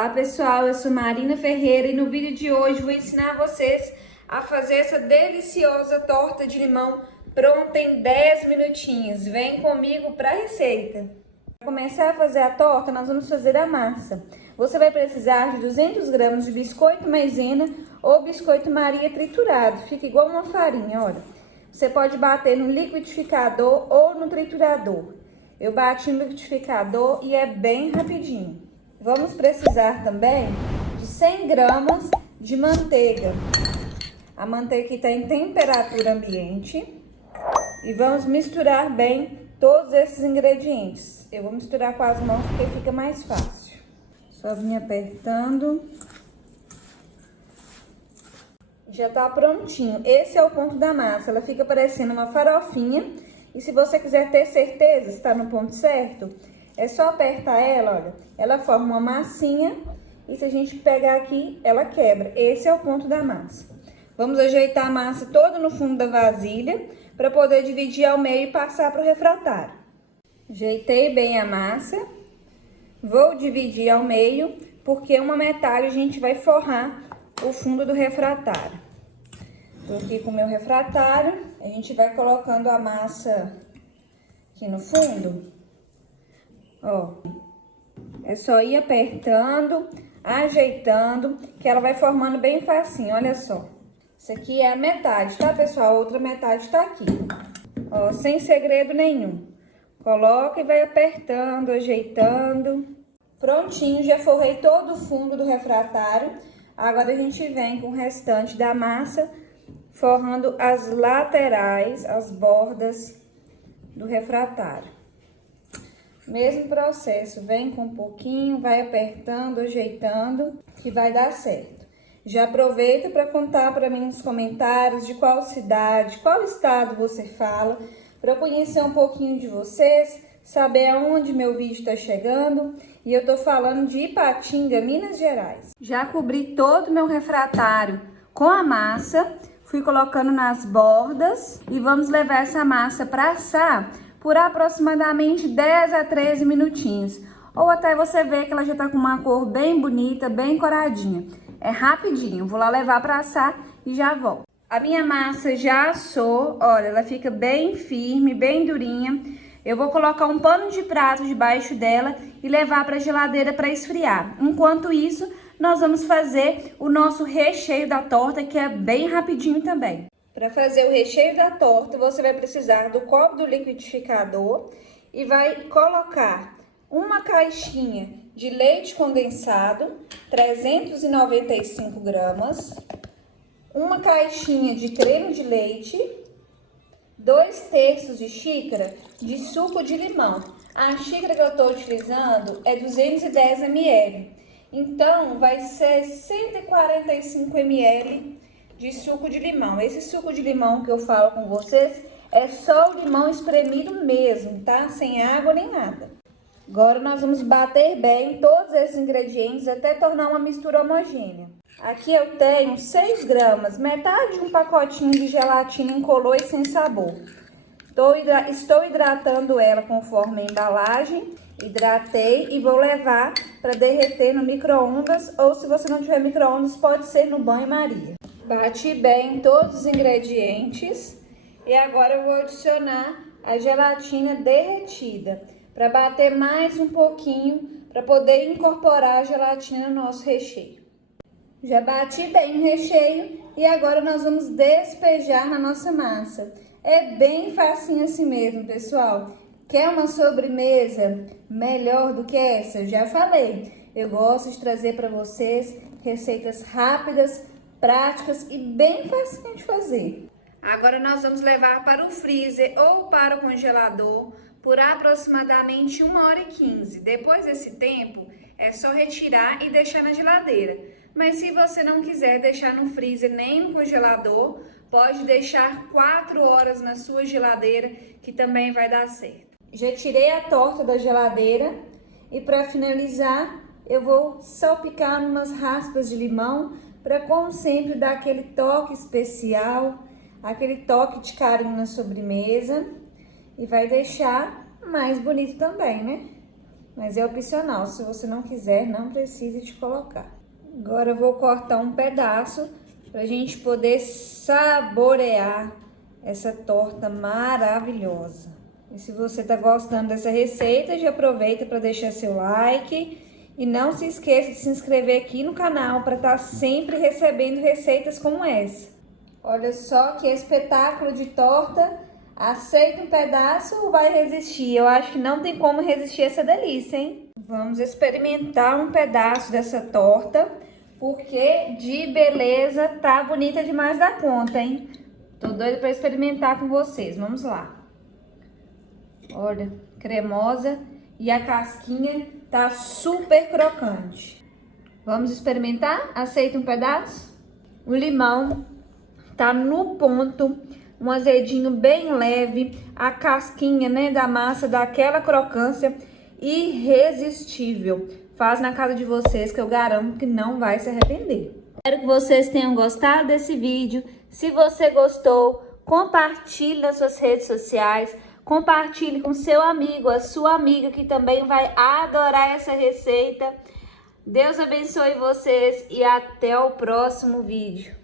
Olá pessoal, eu sou Marina Ferreira e no vídeo de hoje vou ensinar vocês a fazer essa deliciosa torta de limão pronta em 10 minutinhos. Vem comigo para a receita. Para começar a fazer a torta, nós vamos fazer a massa. Você vai precisar de 200 gramas de biscoito maisena ou biscoito Maria triturado. Fica igual uma farinha, olha. Você pode bater no liquidificador ou no triturador. Eu bati no liquidificador e é bem rapidinho. Vamos precisar também de 100 gramas de manteiga. A manteiga que está em temperatura ambiente. E vamos misturar bem todos esses ingredientes. Eu vou misturar com as mãos porque fica mais fácil. Só vir apertando. Já tá prontinho. Esse é o ponto da massa. Ela fica parecendo uma farofinha. E se você quiser ter certeza se está no ponto certo, é só apertar ela, olha. Ela forma uma massinha e se a gente pegar aqui, ela quebra. Esse é o ponto da massa. Vamos ajeitar a massa toda no fundo da vasilha para poder dividir ao meio e passar para o refratário. Ajeitei bem a massa. Vou dividir ao meio porque uma metade a gente vai forrar o fundo do refratário. Tô aqui com o meu refratário. A gente vai colocando a massa aqui no fundo. Ó, é só ir apertando, ajeitando, que ela vai formando bem facinho, olha só. Isso aqui é a metade, tá, pessoal? A outra metade tá aqui. Ó, sem segredo nenhum. Coloca e vai apertando, ajeitando. Prontinho, já forrei todo o fundo do refratário. Agora a gente vem com o restante da massa, forrando as laterais, as bordas do refratário. Mesmo processo, vem com um pouquinho, vai apertando, ajeitando, que vai dar certo. Já aproveita para contar para mim nos comentários de qual cidade, qual estado você fala, para eu conhecer um pouquinho de vocês, saber aonde meu vídeo está chegando. E eu tô falando de Ipatinga, Minas Gerais. Já cobri todo o meu refratário com a massa, fui colocando nas bordas e vamos levar essa massa para assar por aproximadamente 10 a 13 minutinhos. Ou até você ver que ela já tá com uma cor bem bonita, bem coradinha. É rapidinho, vou lá levar para assar e já volto. A minha massa já assou, olha, ela fica bem firme, bem durinha. Eu vou colocar um pano de prato debaixo dela e levar para a geladeira para esfriar. Enquanto isso, nós vamos fazer o nosso recheio da torta, que é bem rapidinho também. Para fazer o recheio da torta, você vai precisar do copo do liquidificador e vai colocar uma caixinha de leite condensado, 395 gramas, uma caixinha de creme de leite, 2/3 de xícara de suco de limão. A xícara que eu estou utilizando é 210 ml, então vai ser 145 ml de suco de limão. Esse suco de limão que eu falo com vocês é só o limão espremido mesmo, tá? Sem água nem nada. Agora nós vamos bater bem todos esses ingredientes até tornar uma mistura homogênea. Aqui eu tenho 6 gramas, metade de um pacotinho de gelatina incolor e sem sabor. Estou hidratando ela conforme a embalagem. Hidratei e vou levar para derreter no micro-ondas, ou se você não tiver micro-ondas, pode ser no banho-maria. Bati bem todos os ingredientes e agora eu vou adicionar a gelatina derretida para bater mais um pouquinho para poder incorporar a gelatina no nosso recheio. Já bati bem o recheio e agora nós vamos despejar na nossa massa. É bem facinho assim mesmo, pessoal. Quer uma sobremesa melhor do que essa? Eu já falei. Eu gosto de trazer para vocês receitas rápidas, práticas e bem fácil de fazer. Agora nós vamos levar para o freezer ou para o congelador por aproximadamente 1h15. Depois desse tempo, é só retirar e deixar na geladeira. Mas se você não quiser deixar no freezer nem no congelador, pode deixar 4 horas na sua geladeira, que também vai dar certo. Já tirei a torta da geladeira e para finalizar, eu vou salpicar umas raspas de limão para, como sempre, dar aquele toque especial, aquele toque de carinho na sobremesa e vai deixar mais bonito também, né? mas é opcional. Se você não quiser, não precisa de colocar. Agora eu vou cortar um pedaço pra gente poder saborear essa torta maravilhosa. E se você tá gostando dessa receita, já aproveita para deixar seu like e não se esqueça de se inscrever aqui no canal para estar sempre recebendo receitas como essa. Olha só que espetáculo de torta. Aceita um pedaço ou vai resistir? Eu acho que não tem como resistir essa delícia, hein? Vamos experimentar um pedaço dessa torta, porque de beleza tá bonita demais da conta, hein? Tô doida para experimentar com vocês. Vamos lá. Olha, cremosa e a casquinha tá super crocante. Vamos experimentar? Aceita um pedaço? O limão tá no ponto. Um azedinho bem leve, a casquinha, né, da massa dá aquela crocância irresistível. Faz na casa de vocês que eu garanto que não vai se arrepender. Espero que vocês tenham gostado desse vídeo. Se você gostou, compartilhe nas suas redes sociais, compartilhe com seu amigo, a sua amiga que também vai adorar essa receita. Deus abençoe vocês e até o próximo vídeo.